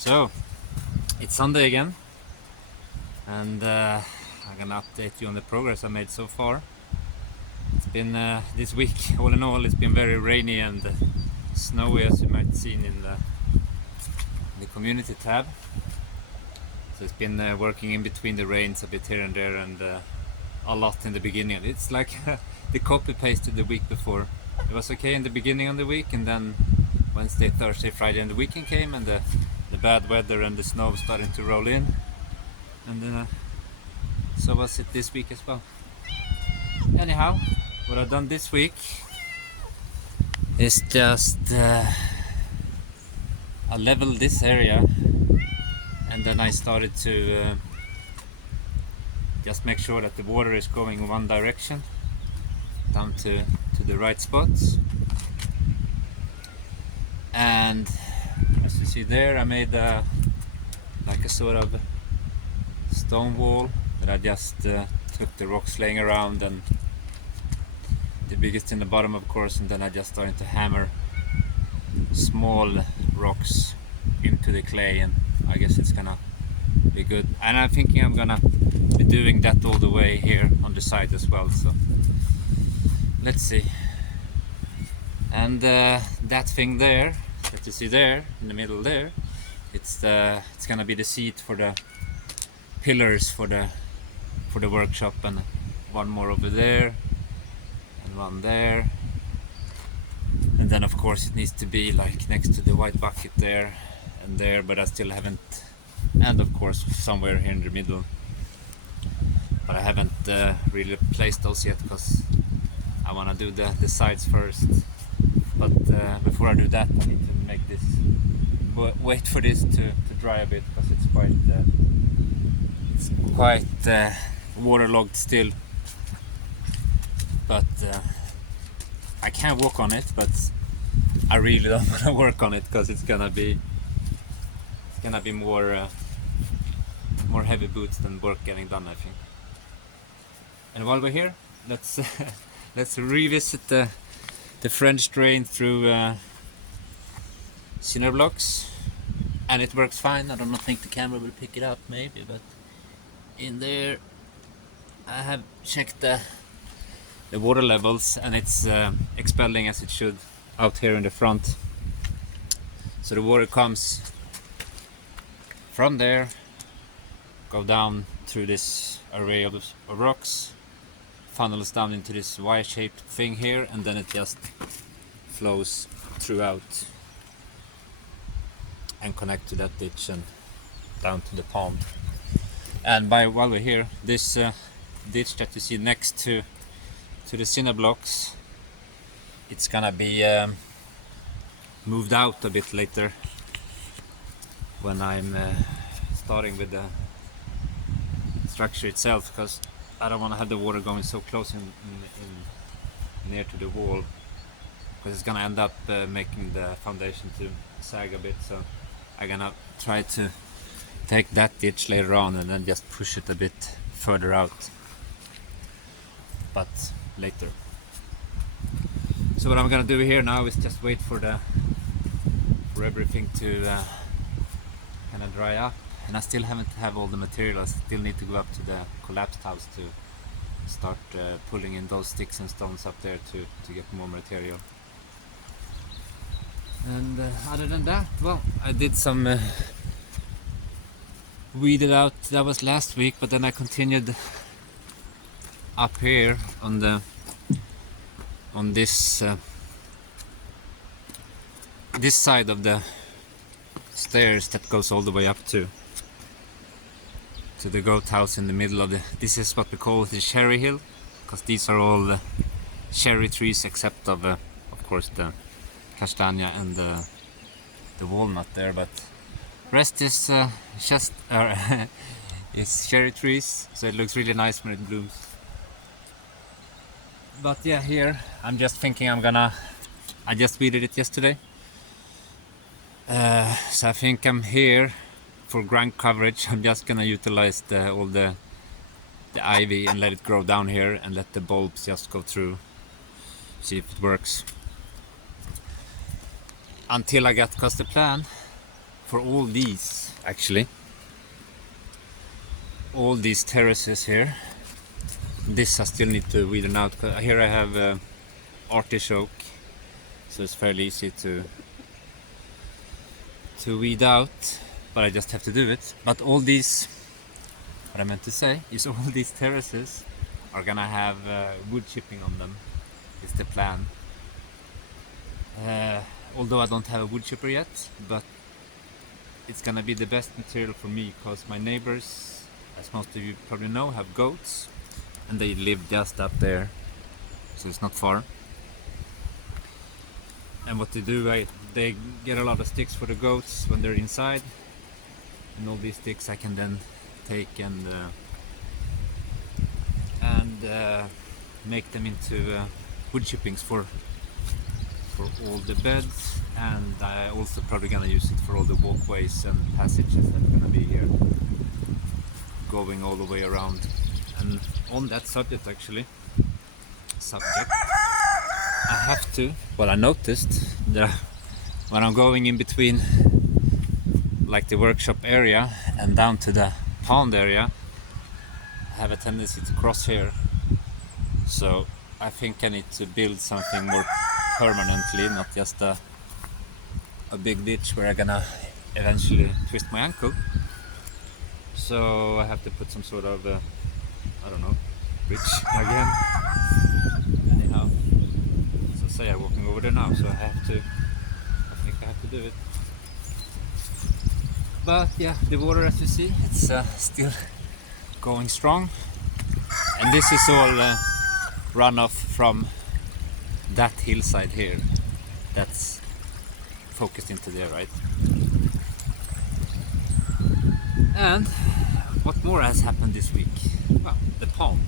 So it's Sunday again, and I'm gonna update you on the progress I made so far. It's been this week, all in all, it's been very rainy and snowy, as you might have seen in the community tab. So it's been working in between the rains a bit here and there, and a lot in the beginning. It's like the copy pasted the week before. It was okay in the beginning of the week, and then Wednesday, Thursday, Friday, and the weekend came, and the bad weather and the snow starting to roll in, and so was it this week as well. Anyhow, what I've done this week is just I leveled this area, and then I started to just make sure that the water is going one direction down to the right spots. And as you see there, I made like a sort of stone wall that I just took the rocks laying around, and the biggest in the bottom, of course, and then I just started to hammer small rocks into the clay, and I guess it's gonna be good. And I'm thinking I'm gonna be doing that all the way here on the side as well, so let's see. And that thing there that you see there in the middle there, it's gonna be the seat for the pillars for the workshop, and one more over there and one there, and then of course it needs to be like next to the white bucket there and there, but I still haven't, and of course somewhere here in the middle, but I haven't really placed those yet because I want to do the sides first. But before I do that, I need to make this, wait for this to dry a bit, because it's quite waterlogged still. But I can walk on it, but I really don't want to work on it because it's gonna be more heavy boots than work getting done, I think. And while we're here, let's let's revisit the French drain through cinder blocks, and it works fine. I don't think the camera will pick it up, maybe, but in there I have checked the water levels, and it's expelling as it should out here in the front. So the water comes from there, go down through this array of rocks, funnels down into this Y-shaped thing here, and then it just flows throughout and connect to that ditch and down to the pond. And while we're here, this ditch that you see next to the cinder blocks, it's gonna be moved out a bit later when I'm starting with the structure itself, because I don't want to have the water going so close in near to the wall, because it's gonna end up making the foundation to sag a bit. So I'm gonna try to take that ditch later on and then just push it a bit further out, but later. So what I'm gonna do here now is just wait for everything to kind of dry up. And I still haven't have all the material. I still need to go up to the collapsed house to start pulling in those sticks and stones up there to get more material. And other than that, well, I did some weeded out. That was last week, but then I continued up here on this this side of the stairs that goes all the way up to the goat house in the middle of this is what we call the cherry hill, because these are all cherry trees except of course the castanha and the walnut there, but rest is just is cherry trees, so it looks really nice when it blooms. But yeah, here I'm just thinking I just weeded it yesterday, so I think I'm here for ground coverage. I'm just gonna utilize all the ivy and let it grow down here, and let the bulbs just go through, see if it works until I get, because the plan for all these, actually, all these terraces here. This I still need to weed out. Here I have artichoke, so it's fairly easy to weed out, but I just have to do it. But all these, what I meant to say is all these terraces are gonna have wood chipping on them. It's the plan. Although I don't have a wood chipper yet, but it's gonna be the best material for me because my neighbors, as most of you probably know, have goats and they live just up there, so it's not far. And what they do, they get a lot of sticks for the goats when they're inside, and all these sticks I can then take and make them into wood chippings for all the beds, and I also probably gonna use it for all the walkways and passages that are gonna be here, going all the way around. And on that subject, I have to, well, I noticed that when I'm going in between like the workshop area and down to the pond area, I have a tendency to cross here. So I think I need to build something more permanently, not just a big ditch where I'm gonna eventually twist my ankle. So I have to put some sort of I don't know, bridge again. Anyhow, so say I'm walking over there now, so I think I have to do it. But yeah, the water, as you see, it's still going strong, and this is all runoff from that hillside here that's focused into there, right? And what more has happened this week? Well, the pond.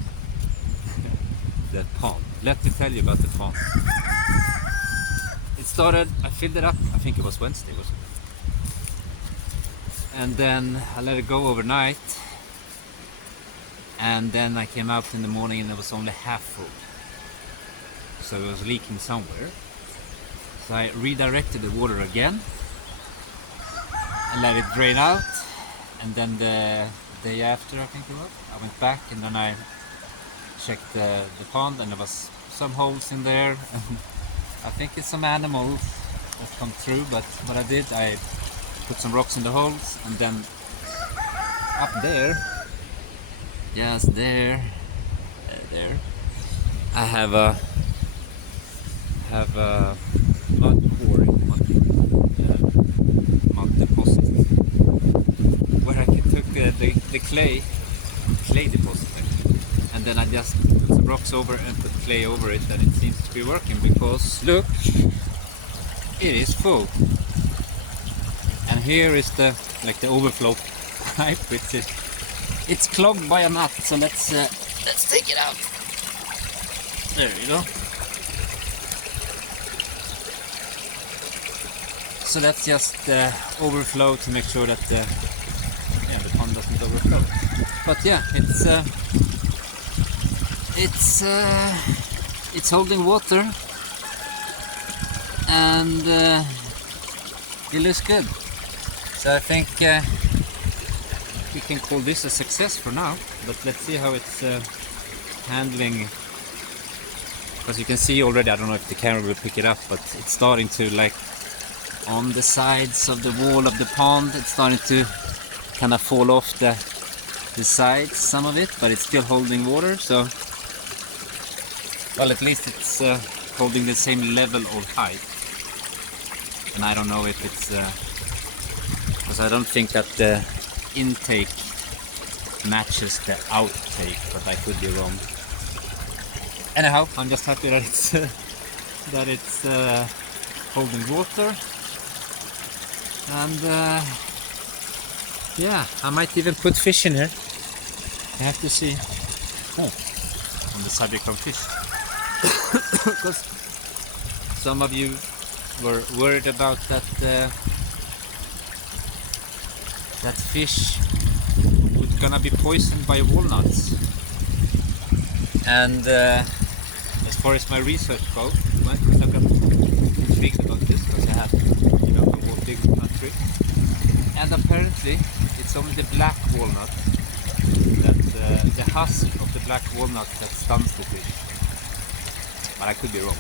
The pond. Let me tell you about the pond. It started, I filled it up, I think it was Wednesday, wasn't it? And then I let it go overnight, and then I came out in the morning and it was only half full. So it was leaking somewhere. So I redirected the water again and let it drain out, and then the day after, I think it was, I went back and then I checked the pond, and there was some holes in there, and I think it's some animals that come through. But what I did, I put some rocks in the holes, and then up there, just there, I have a mud deposit where I took the clay deposit, and then I just put some rocks over and put clay over it, and it seems to be working because look, it is full. And here is the overflow pipe, which is, it's clogged by a nut. So let's take it out. There you go. So that's just overflow to make sure that the pond doesn't overflow. But yeah, it's holding water, and it looks good. So I think we can call this a success for now. But let's see how it's handling. As you can see already, I don't know if the camera will pick it up, but it's starting to, like, on the sides of the wall of the pond, it's starting to kind of fall off the sides, some of it, but it's still holding water. So, well, at least it's holding the same level of height. And I don't know if it's because I don't think that the intake matches the outtake, but I could be wrong. Anyhow, I'm just happy that it's holding water, and yeah, I might even put fish in here. I have to see. Oh, on the subject of fish, because some of you were worried about that that fish was gonna be poisoned by walnuts, and as far as my research goes, because I've got intrigued about this, because I have, a whole big nut tree. And apparently it's only the black walnut that the husk of the black walnut that stuns the fish. But I could be wrong.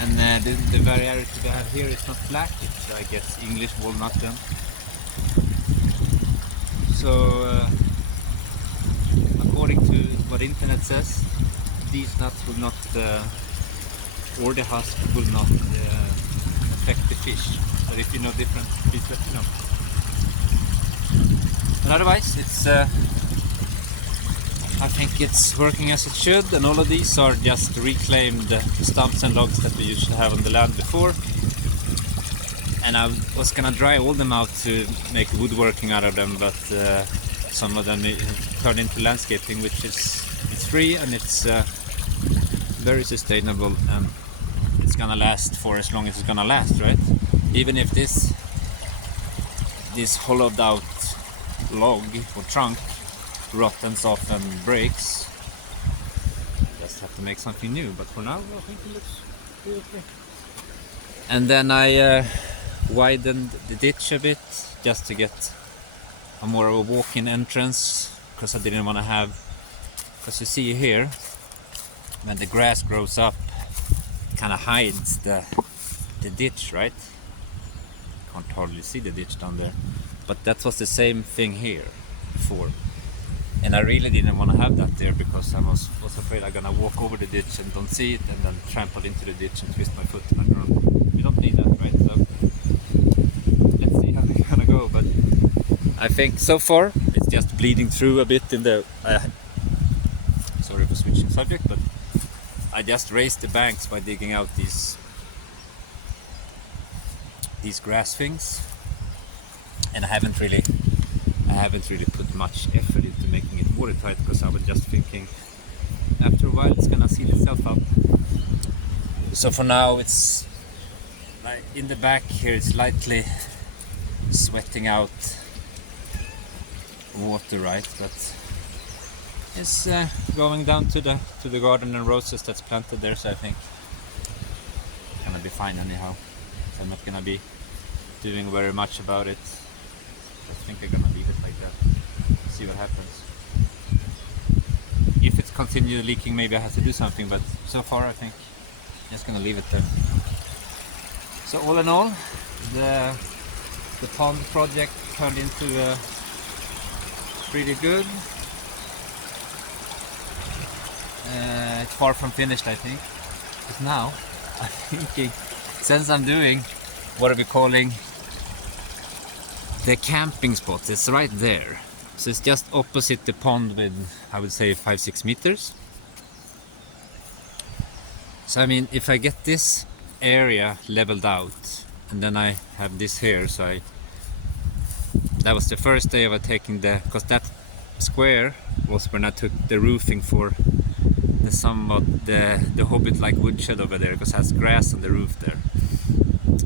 And the variety they have here is not black, it's I guess English walnut then. So according to what the internet says, these nuts will not, or the husk will not affect the fish. But if you know different, please let me know. But otherwise, it's I think it's working as it should, and all of these are just reclaimed stumps and logs that we used to have on the land before. And I was gonna dry all them out to make woodworking out of them, but some of them turned into landscaping, which is it's free and it's very sustainable, and it's gonna last for as long as it's gonna last, right? Even if this hollowed out log or trunk rottens off and breaks, just have to make something new. But for now, I think it looks pretty okay. And then I widened the ditch a bit just to get a more of a walk-in entrance, because I didn't want to have, because you see here when the grass grows up it kind of hides the ditch, right? Can't hardly see the ditch down there, but that was the same thing here before, and I really didn't want to have that there because I was afraid I'm gonna walk over the ditch and don't see it and then trample into the ditch and twist my foot. And we don't need that, right? So let's see how it's gonna go. But I think so far it's just bleeding through a bit in the sorry for switching subject, but I just raised the banks by digging out these grass things, and I haven't really put much effort into making it watertight, because I was just thinking after a while it's gonna seal itself up. So for now it's like in the back here it's lightly sweating out water, right? But it's going down to the garden and roses that's planted there, so I think it's gonna be fine anyhow. So I'm not gonna be doing very much about it. I think I'm gonna leave it like that. See what happens. If it's continued leaking, maybe I have to do something, but so far I think I'm just gonna leave it there. So all in all, the pond project turned into pretty good. It's far from finished, I think. But now I'm thinking, since I'm doing what are we calling the camping spot, it's right there. So it's just opposite the pond with, I would say, 5-6 meters. So I mean, if I get this area leveled out and then I have this here, so that was the first day of taking because that square was when I took the roofing for the hobbit-like woodshed over there, because it has grass on the roof there.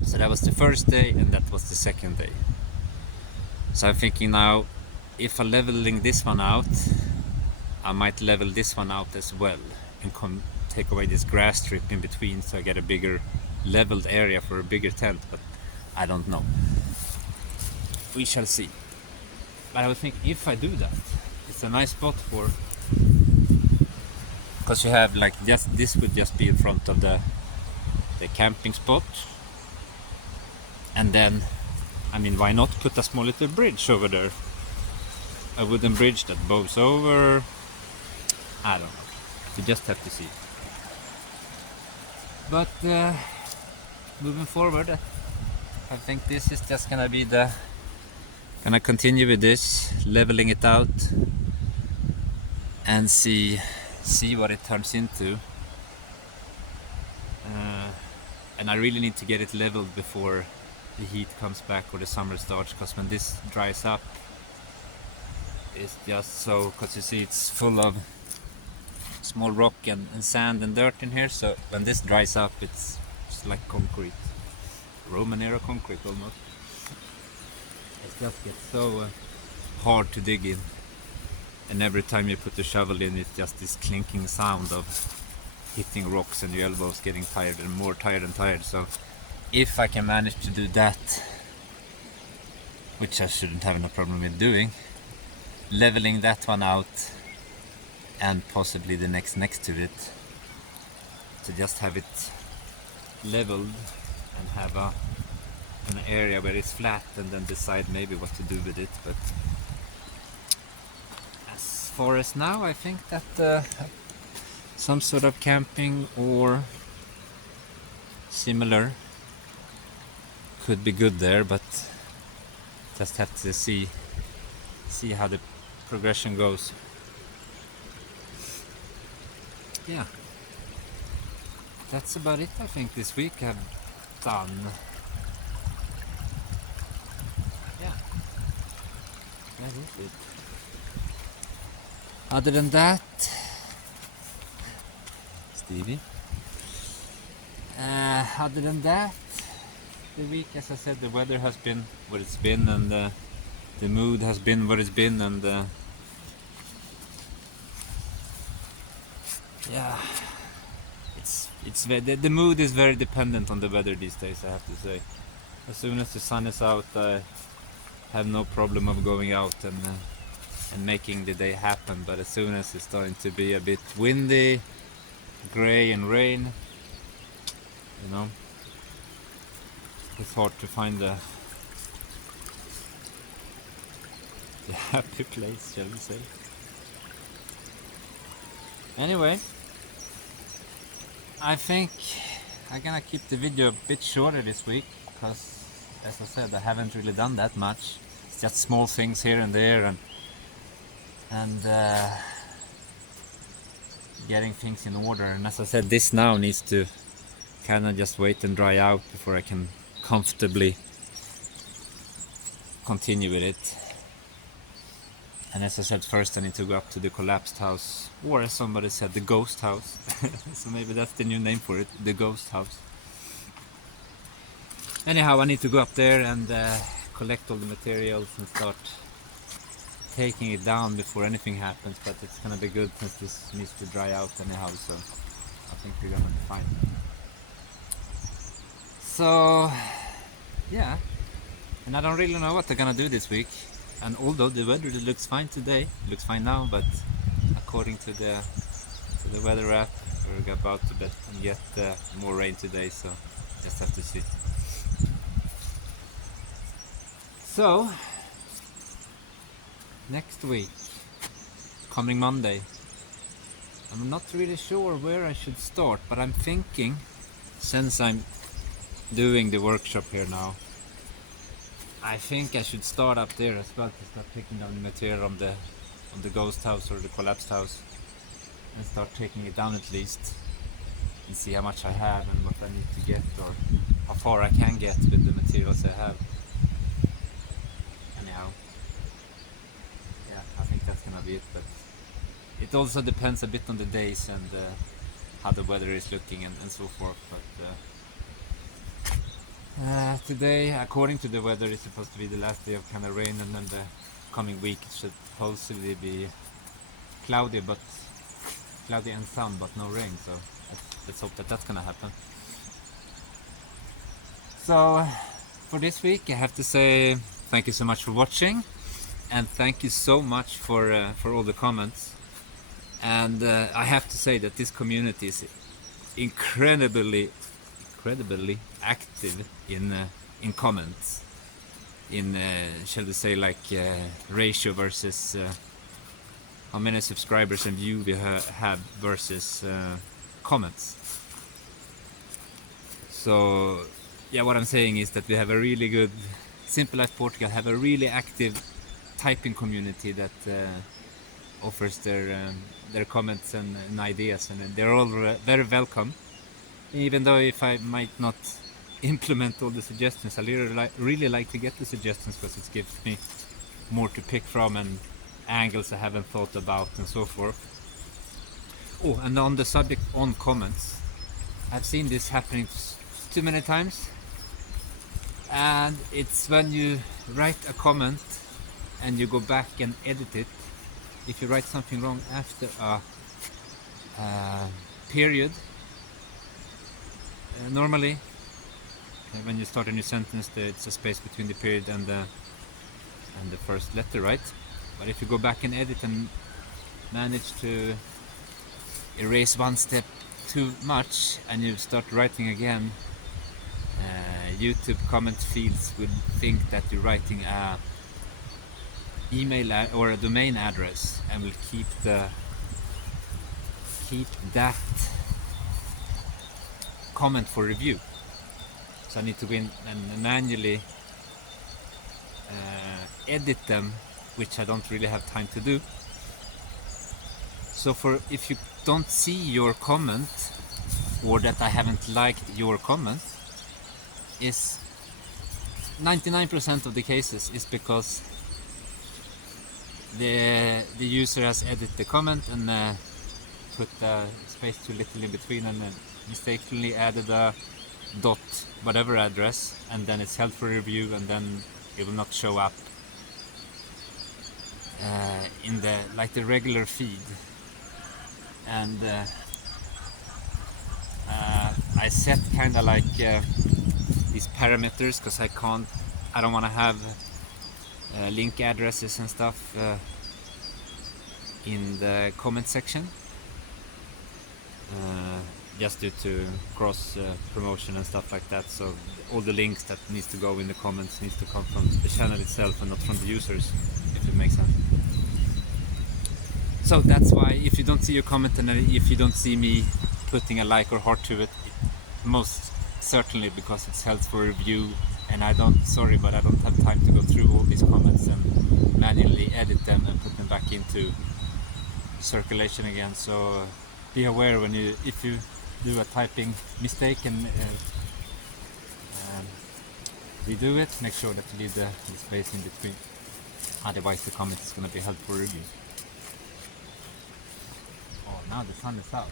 So that was the first day, and that was the second day. So I'm thinking now, if I'm leveling this one out, I might level this one out as well and take away this grass strip in between, so I get a bigger leveled area for a bigger tent. But I don't know. We shall see. But I would think if I do that, it's a nice spot for, because you have like just this would just be in front of the camping spot, and then I mean, why not put a small little bridge over there? A wooden bridge that bows over. I don't know. You just have to see. But moving forward, I think this is just gonna be gonna continue with this, leveling it out, and see what it turns into. And I really need to get it leveled before the heat comes back or the summer starts, because when this dries up, it's just so, because you see it's full of small rock and sand and dirt in here, so when this dries up it's like concrete, Roman era concrete almost. It just gets so hard to dig in, and every time you put the shovel in, it's just this clinking sound of hitting rocks and your elbows getting tired and more tired and tired. So if I can manage to do that which I shouldn't have no problem with doing. Leveling that one out and possibly the next to it, to just have it leveled and have an area where it's flat, and then decide maybe what to do with it. But as far as now, I think that some sort of camping or similar could be good there, but just have to see how the progression goes. Yeah, that's about it. I think this week I've done. Yeah, that is it. Other than that, Stevie. Other than that, the week, as I said, the weather has been what it's been, and the mood has been what it's been, and yeah, the mood is very dependent on the weather these days, I have to say. As soon as the sun is out, I have no problem of going out and making the day happen. But as soon as it's starting to be a bit windy, gray and rain, you know, it's hard to find the happy place, shall we say. Anyway, I think I'm gonna keep the video a bit shorter this week, because as I said, I haven't really done that much. It's just small things here and there, and getting things in order. And as I said, this now needs to kind of just wait and dry out before I can comfortably continue with it. And as I said, first I need to go up to the collapsed house, or as somebody said, the ghost house. So maybe that's the new name for it, the ghost house. Anyhow, I need to go up there and collect all the materials and start taking it down before anything happens. But it's gonna be good since this needs to dry out anyhow, so I think we're gonna be fine. So yeah, and I don't really know what they're gonna do this week. And although the weather looks fine today, it looks fine now, but according to the weather app, we're about to get more rain today, so just have to see. So next week, coming Monday, I'm not really sure where I should start, but I'm thinking, since I'm doing the workshop here now, I think I should start up there as well, to start taking down the material on the ghost house or the collapsed house, and start taking it down at least, and see how much I have and what I need to get, or how far I can get with the materials I have. Anyhow, yeah, I think that's gonna be it. But it also depends a bit on the days and how the weather is looking and so forth. But today, according to the weather, is supposed to be the last day of kind of rain, and then the coming week it should supposedly be cloudy and sun, but no rain. So let's hope that that's gonna happen. So for this week, I have to say thank you so much for watching, and thank you so much for all the comments. And I have to say that this community is incredibly active in comments, in shall we say, like ratio versus how many subscribers and views we have versus comments. So yeah, what I'm saying is that we have a really good, Simple Life Portugal have a really active typing community that offers their comments and ideas, and they're all very welcome. Even though if I might not implement all the suggestions, I really like to get the suggestions, because it gives me more to pick from and angles I haven't thought about and so forth. Oh, and on the subject on comments, I've seen this happening too many times, and it's when you write a comment and you go back and edit it. If you write something wrong after a period, normally when you start a new sentence, it's a space between the period and and the first letter, right? But if you go back and edit and manage to erase one step too much and you start writing again, YouTube comment fields will think that you're writing a email or a domain address and will keep that comment for review. So I need to go in and manually edit them, which I don't really have time to do. So if you don't see your comment, or that I haven't liked your comment, is 99% of the cases is because the user has edited the comment and put the space too little in between and mistakenly added a dot whatever address, and then it's held for review, and then it will not show up in the regular feed. And I set kind of like these parameters because I don't want to have link addresses and stuff in the comment section, just due to cross promotion and stuff like that. So all the links that needs to go in the comments needs to come from the channel itself and not from the users, if it makes sense. So that's why if you don't see your comment and if you don't see me putting a like or heart to it, most certainly because it's held for review, and I don't have time to go through all these comments and manually edit them and put them back into circulation again. So be aware if you do a typing mistake and redo it, make sure that you leave the space in between, otherwise the comment is going to be held for review. Oh, now the sun is out,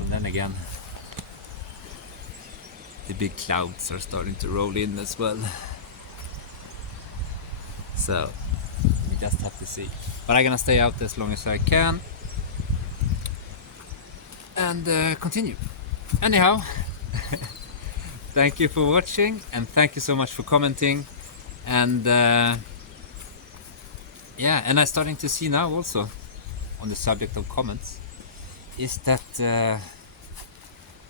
and then again the big clouds are starting to roll in as well. So we just have to see. But I'm gonna stay out as long as I can and continue. Anyhow, thank you for watching, and thank you so much for commenting. And yeah, and I'm starting to see now also on the subject of comments is that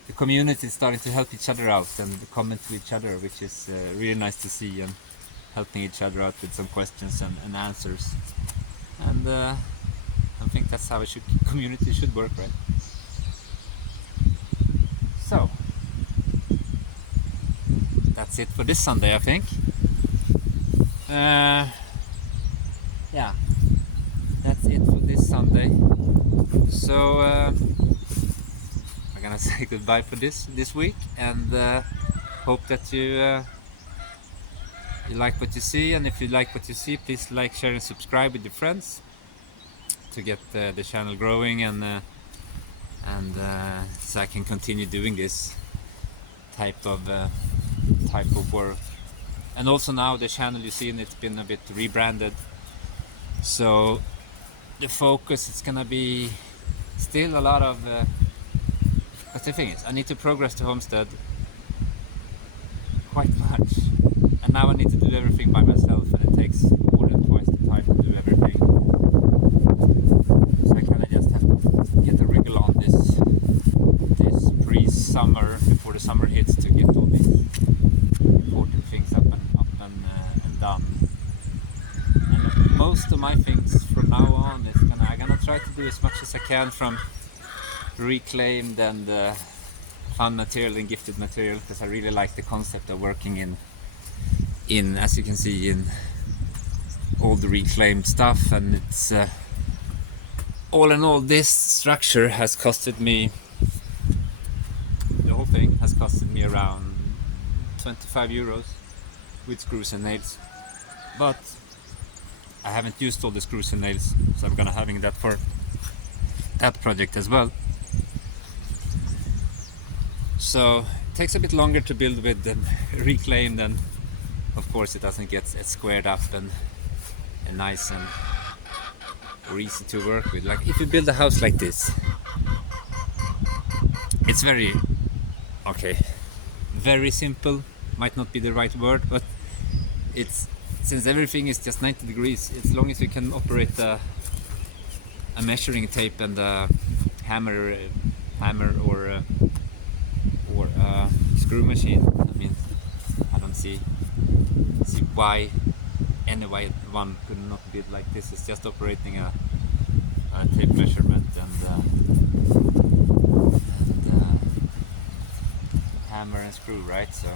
the community is starting to help each other out and comment to each other, which is really nice to see, and helping each other out with some questions and answers. And I think that's how community should work, right? So that's it for this Sunday, I think. Yeah, that's it for this Sunday. So I'm gonna say goodbye for this week, and hope that you like what you see. And if you like what you see, please like, share and subscribe with your friends to get the channel growing, and so I can continue doing this type of work. And also now the channel, you see, it's been a bit rebranded, so the focus is gonna be still a lot of but the thing is, I need to progress the homestead quite much, and now I need to do everything by myself, and it takes more than twice the time to do everything. So I kind of just have to get a wriggle on this pre-summer, before the summer hits, to get all these important things up and done. And most of my things from now on is I'm gonna try to do as much as I can from reclaimed and found material and gifted material, because I really like the concept of working in as you can see, in all the reclaimed stuff. And it's all in all, this structure has costed me, the whole thing has costed me around 25 euros with screws and nails, but I haven't used all the screws and nails, so I'm gonna having that for that project as well. So it takes a bit longer to build with the reclaimed, and of course it doesn't get squared up and nice and or easy to work with. Like if you build a house like this, it's very simple, might not be the right word, but it's since everything is just 90 degrees, as long as you can operate a measuring tape and a hammer or screw machine, I mean, I don't see why one could not build like this. It's just operating a tape measurement and hammer and screw, right? So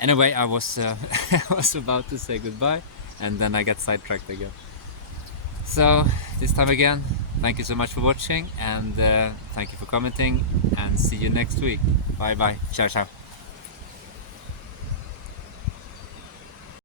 anyway, I was I was about to say goodbye, and then I got sidetracked again. So this time again, thank you so much for watching, and thank you for commenting, and see you next week. Bye bye. Ciao ciao.